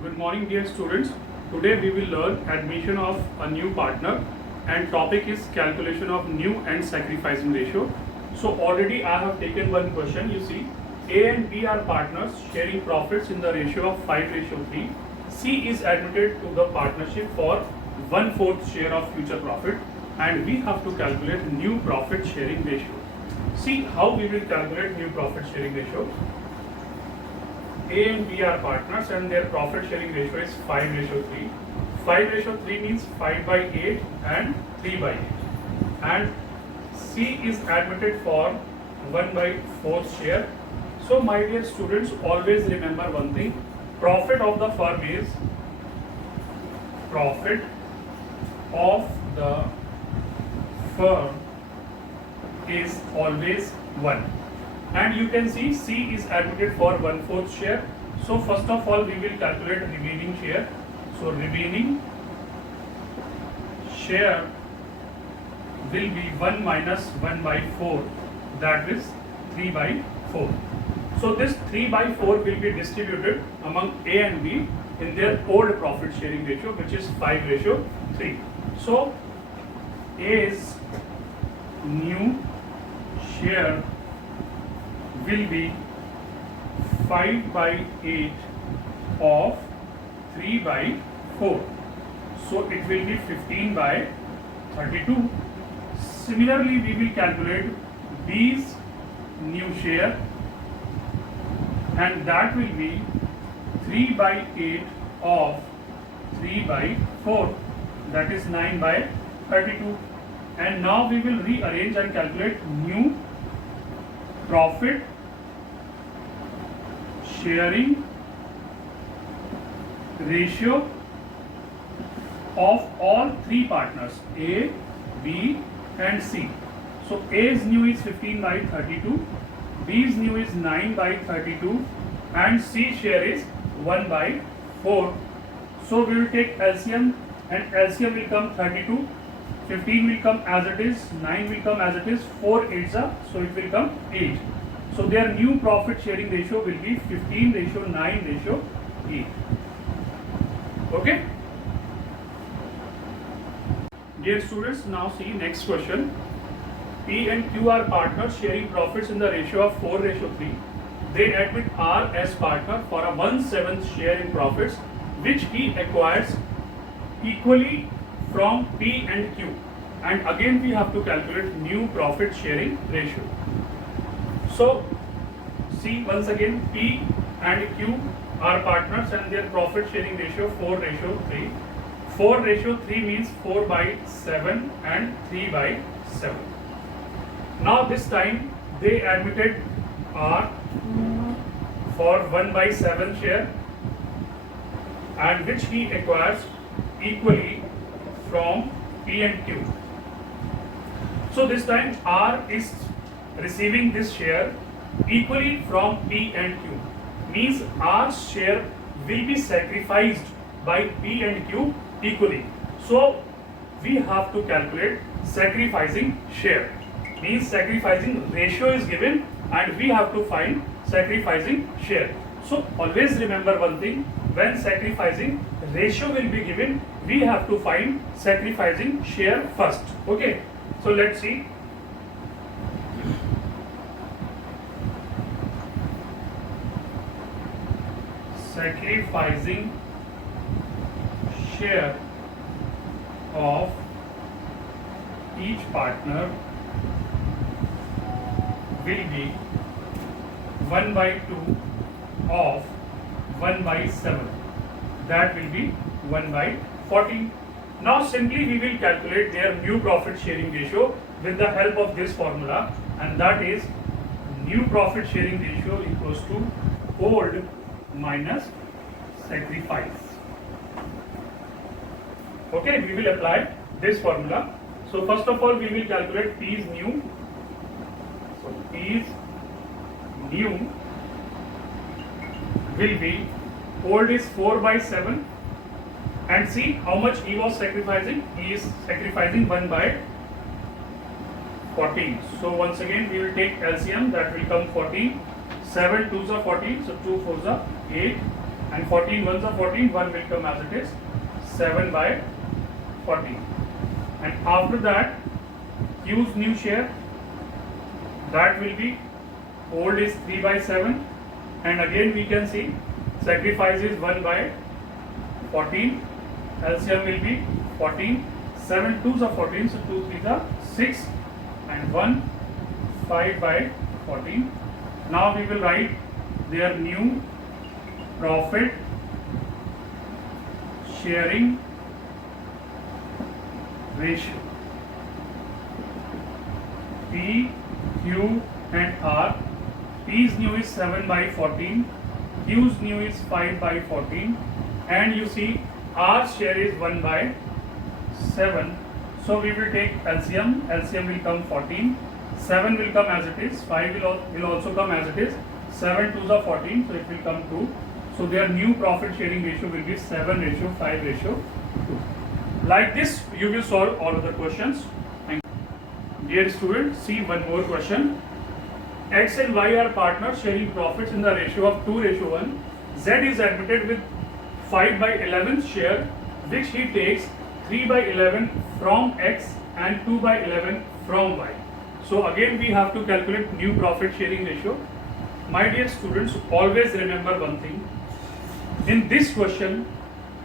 Good morning, dear students. Today we will learn admission of a new partner and topic is calculation of new and sacrificing ratio. So already I have taken one question. You see, A and B are partners sharing profits in the ratio of 5:3. C is admitted to the partnership for 1/4 share of future profit and we have to calculate new profit sharing ratio. See how we will calculate new profit sharing ratio. A and B are partners and their profit sharing ratio is 5:3. 5:3 means 5 by 8 and 3 by 8. And C is admitted for 1/4 share. So my dear students, always remember one thing. Profit of the firm is profit of the firm is always 1. And you can see C is admitted for 1/4 share. So first of all we will calculate remaining share. So remaining share will be 1 minus 1/4, that is 3/4. So this 3/4 will be distributed among A and B in their old profit sharing ratio, which is 5:3. So A's new share will be 5/8 of 3/4. So it will be 15/32. Similarly, we will calculate B's new share and that will be 3/8 of 3/4, that is 9/32. And now we will rearrange and calculate new profit sharing ratio of all three partners A, B and C. So A's new is 15/32, B's new is 9/32 and C share is 1/4. So we will take LCM and LCM will come 32. 15 will come as it is, 9 will come as it is, 4 8s are, so it will come 8. So their new profit sharing ratio will be 15:9:8. Okay? Dear students, now see next question. P and Q are partners sharing profits in the ratio of 4:3. They admit R as partner for a 1/7 share in profits which he acquires equally from P and Q, and again we have to calculate new profit sharing ratio. So see once again, P and Q are partners and their profit sharing ratio 4:3. 4:3 means 4/7 and 3/7. Now this time they admitted R for 1/7 share and which he acquires equally from P and Q. So this time R is receiving this share equally from P and Q, means R's share will be sacrificed by P and Q equally. So we have to calculate sacrificing share, means sacrificing ratio is given and we have to find sacrificing share. So always remember one thing, when sacrificing ratio will be given, we have to find sacrificing share first. Okay, so let's see. Sacrificing share of each partner will be 1/2 of 1/7, that will be 1/14. Now simply we will calculate their new profit sharing ratio with the help of this formula, and that is new profit sharing ratio equals to old minus sacrifice. Okay, we will apply this formula. So first of all we will calculate P's new. So P's new will be, old is 4/7 and see how much he was sacrificing. He is sacrificing 1/14. So once again we will take LCM, that will come 14. 7 2s are 14, so 2 4s are 8. and 14 ones are 14, 1 will come as it is 7 by 14. And after that, Q's new share, that will be old is 3 by 7, and again we can see sacrifice is 1 by 14, LCM will be 14, 7 2s are 14, so 2 3s are 6, and 1 5 by 14. Now we will write their new profit sharing ratio. P, Q and R. P's new is 7 by 14, Q's new is 5 by 14, and you see R's share is 1 by 7. So we will take LCM. LCM will come 14, 7 will come as it is, 5 will also come as it is, 7 2s are 14, so it will come 2. So their new profit sharing ratio will be 7:5:2. Like this, you will solve all of the questions. Dear students, see one more question. X and Y are partners sharing profits in the ratio of 2:1. Z is admitted with 5 by 11 share, which he takes 3 by 11 from X and 2 by 11 from Y. So again we have to calculate new profit sharing ratio. My dear students, always remember one thing. In this question,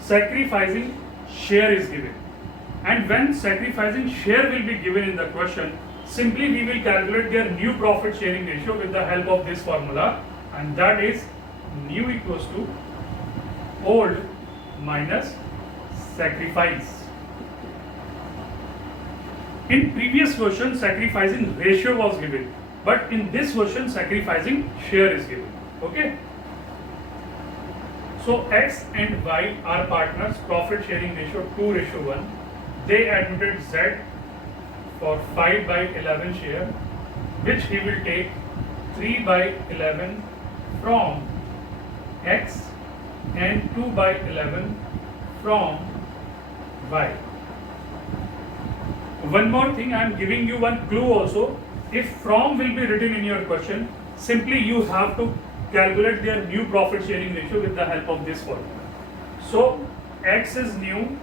sacrificing share is given. And when sacrificing share will be given in the question, simply we will calculate their new profit sharing ratio with the help of this formula, and that is new equals to old minus sacrifice. In previous question, sacrificing ratio was given, but in this question, sacrificing share is given. Okay. So X and Y are partners, profit sharing ratio 2:1. They admitted Z for 5 by 11 share, which he will take 3 by 11 from X and 2 by 11 from Y. One more thing, I am giving you one clue also. If from will be written in your question, simply you have to calculate their new profit sharing ratio with the help of this formula. So X is new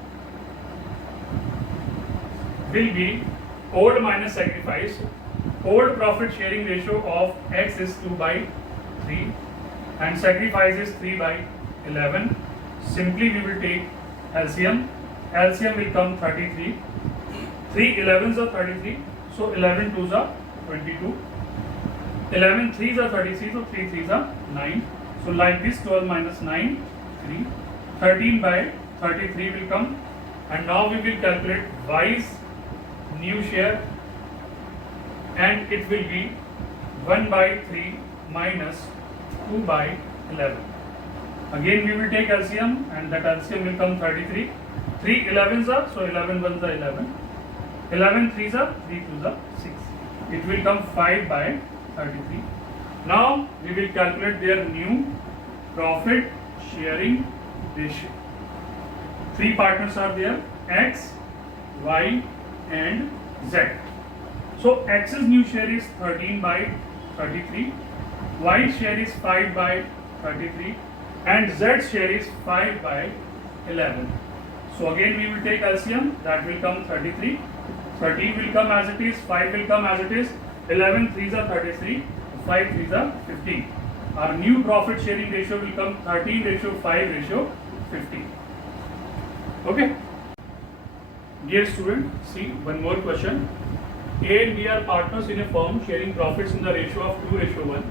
will be old minus sacrifice. Old profit sharing ratio of X is 2 by 3 and sacrifice is 3 by 11. Simply we will take LCM. LCM will come 33. 3 11s are 33, so 11 2s are 22. 11 3s are 33, so 3 3s are 9. So like this, 12 minus 9, 3. 13 by 33 will come, and now we will calculate Y's new share, and it will be 1 by 3 minus 2 by 11. Again we will take LCM, and that LCM will come 33. 3 11s are, so 11 1s are 11. 11 3s are, 3 2s are 6. It will come 5 by 33. Now we will calculate their new profit sharing ratio. 3 partners are there, X, Y and Z. So X's new share is 13 by 33, Y's share is 5 by 33 and Z's share is 5 by 11. So again we will take LCM, that will come 33. 13 will come as it is, 5 will come as it is, 11 3s are 33, 5 3s are 15. Our new profit sharing ratio will come 13:5:15. Okay. Dear student, see one more question. A and B are partners in a firm sharing profits in the ratio of 2:1.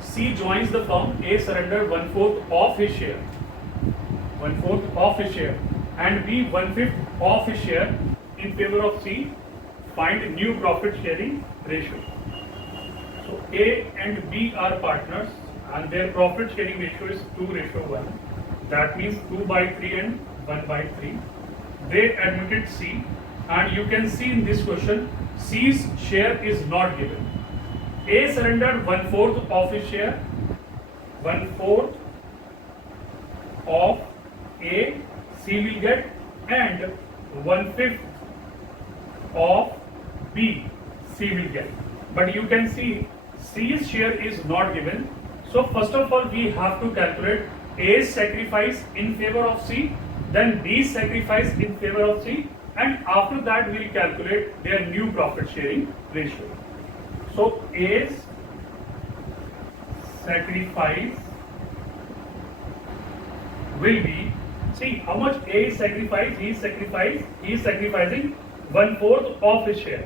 C joins the firm. A surrendered 1/4 of his share. 1/4 of his share. And B 1/5 of his share in favor of C. Find new profit sharing ratio. So A and B are partners and their profit sharing ratio is 2:1. That means 2 by 3 and 1 by 3. They admitted C, and you can see in this question C's share is not given. A surrendered 1/4 of his share, 1/4 of A C will get, and 1/5 of B C will get. But you can see C's share is not given. So first of all we have to calculate A's sacrifice in favor of C, then B's sacrifice in favor of C, and after that we'll calculate their new profit sharing ratio. So A's sacrifice will be, see how much A is sacrificed. He is sacrificing 1/4 of his share.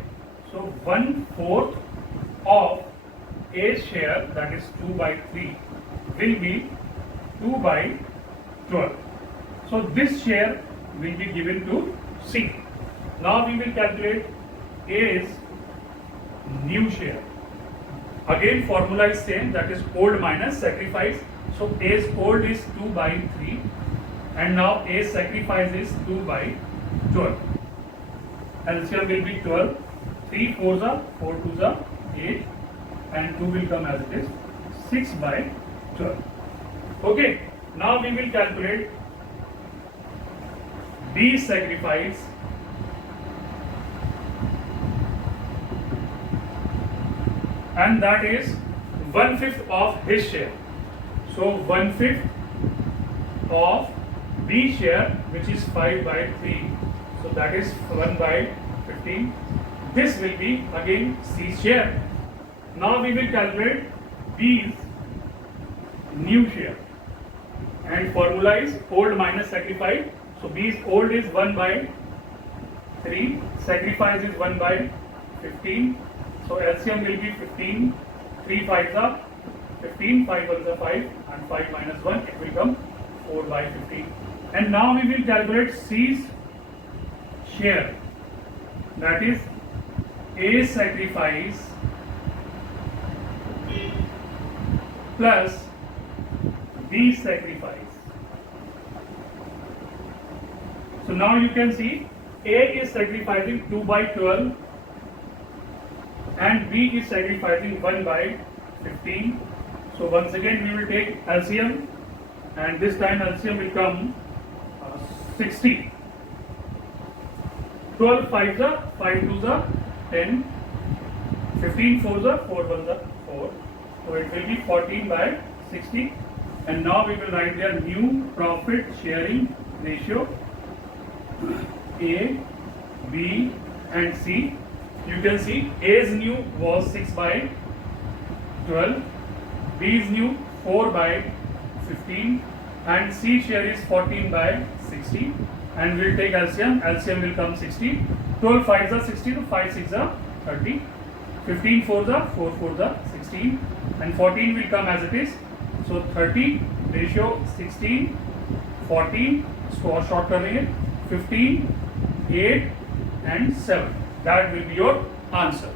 So 1/4 of A's share, that is 2/3, will be 2/12. So this share will be given to C. Now we will calculate A's new share. Again formula is same, that is old minus sacrifice. So A's old is 2/3 and now A's sacrifice is 2/12. LCM will be 12. 3 4s are 4 2s are 8 and 2 will come as it is 6/12. Okay, now we will calculate B's sacrifice and that is 1/5 of his share. So 1/5 of B share, which is 5/3. So that is 1/15. This will be again C's share. Now we will calculate B's new share. And formula is old minus sacrifice. So B's old is 1/3. Sacrifice is 1/15. So LCM will be 15. 3 5s are 15. 5 1s are 5. And 5 minus 1, it will come 4/15. And now we will calculate C's share. That is A's sacrifice plus B's sacrifice. So now you can see A is sacrificing 2/12 and B is sacrificing 1/15. So once again we will take LCM, and this time LCM will come 60. 12 5s are 5 2s are 10. 15 4s are 4 1s are 4. So it will be 14/60. And now we will write their new profit sharing ratio. A, B and C. You can see A's new was 6/12, B's new 4/15 and C share is 14/60, and we'll take LCM. LCM will come 60. 12 5s are 60, so 5 6 are 30. 15 4s are 4 4s are 16, and 14 will come as it is. So 30 ratio 16 14, short करेंगे 15 8 and 7. That will be your answer.